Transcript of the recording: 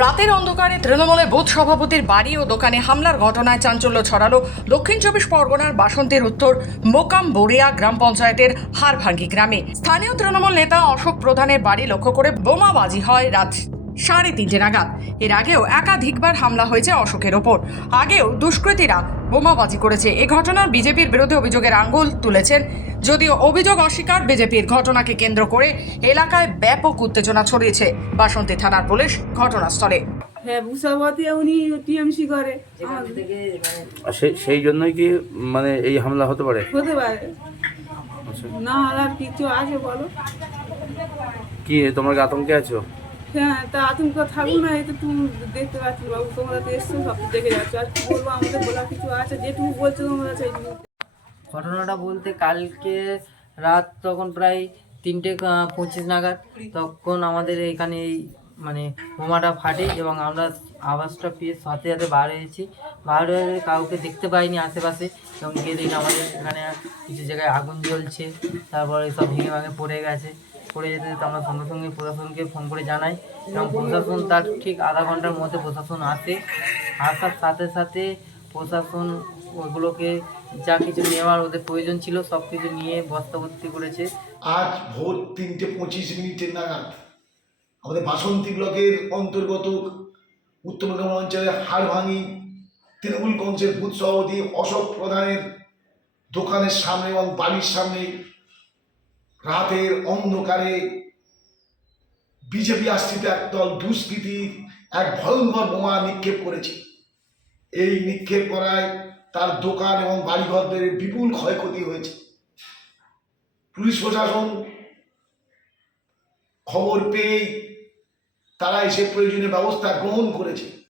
রাতের অন্ধকারে তৃণমূলের বুথ সভাপতির বাড়ি ও দোকানে হামলার ঘটনায় চাঞ্চল্য ছড়ালো দক্ষিণ চব্বিশ পরগনার বাসন্তীর উত্তর মোকাম বড়িয়া গ্রাম পঞ্চায়েতের হারভাঙ্গি গ্রামে। স্থানীয় তৃণমূল নেতা অশোক প্রধানের বাড়ি লক্ষ্য করে বোমাবাজি হয় রাত 3:30 নাগাদ। এর আগেও একাধিকবার হামলা হয়েছে অশোকের ওপর। আগেও দুষ্কৃতীরা বোমাবাজি করেছে। এ ঘটনার বিজেপির বিরুদ্ধে অভিযোগের আঙুল তুলেছেন। যদিও অভিযোগ অস্বীকার বিজেপির। ঘটনাকে কেন্দ্র করে এলাকায় ব্যাপক উত্তেজনা ছড়িয়েছে। বাসন্তী থানার পুলিশ ঘটনাস্থলে। হ্যাঁ, ভূষাবতী উনি টিএমসি করে আর সেই জন্যই কি মানে এই হামলা হতে পারে? হতে পারে আচ্ছা, না, আর কিছু আছে বলো? কি তোমরা কি আতঙ্কে আছো? হ্যাঁ, তা আতঙ্ক থাকবো না? এই তো তুমি দেখতে পাচ্ছ বাবু, তোমরা তো এসছো, সব তো দেখে যাচ্ছ। আর কি বলবো, আমাদের বলার কিছু আছে? যেটুকু বলছো তোমরা সেইটুকু। ঘটনাটা বলতে কালকে রাত তখন প্রায় 3:25 নাগাদ তখন আমাদের এখানে এই মানে বোমাটা ফাটে এবং আমরা আওয়াজটা পেয়ে সাথে সাথে বার হয়েছি। বার হয়ে কাউকে দেখতে পাইনি আশেপাশে, এবং গিয়ে দেখি আমাদের এখানে কিছু জায়গায় আগুন জ্বলছে, তারপরে সব ভেঙে ভাঙে পড়ে গেছে। পড়ে যেতে যেতে আমরা সঙ্গে সঙ্গে প্রশাসনকে ফোন করে জানাই, এবং প্রশাসন তার ঠিক আধা ঘন্টার মধ্যে প্রশাসন আসে। আসার সাথে সাথে প্রশাসন ওগুলোকে যা কিছু নেওয়ার ওদের প্রয়োজন ছিল সব কিছু নিয়ে বস্তাভর্তি করেছে। আজ ভোর 3:25 নাগাদ আমাদের বাসন্তী ব্লকের অন্তর্গত উত্তরগ্রাম অঞ্চলের হাড়ভাঙি তৃণমূল কংগ্রেসের বুথ সভাপতি অশোক প্রধানের দোকানের সামনে এবং বাড়ির সামনে রাতের অন্ধকারে বিজেপি আশ্রিত একদল দুষ্কৃতী এক ভয়ঙ্কর বোমা নিক্ষেপ করেছে। এই নিক্ষেপ করায় তার দোকান এবং বাড়িঘরদের বিপুল ক্ষয়ক্ষতি হয়েছে। পুলিশ প্রশাসন খবর পেয়ে তারা এসে প্রয়োজনীয় ব্যবস্থা গ্রহণ করেছে।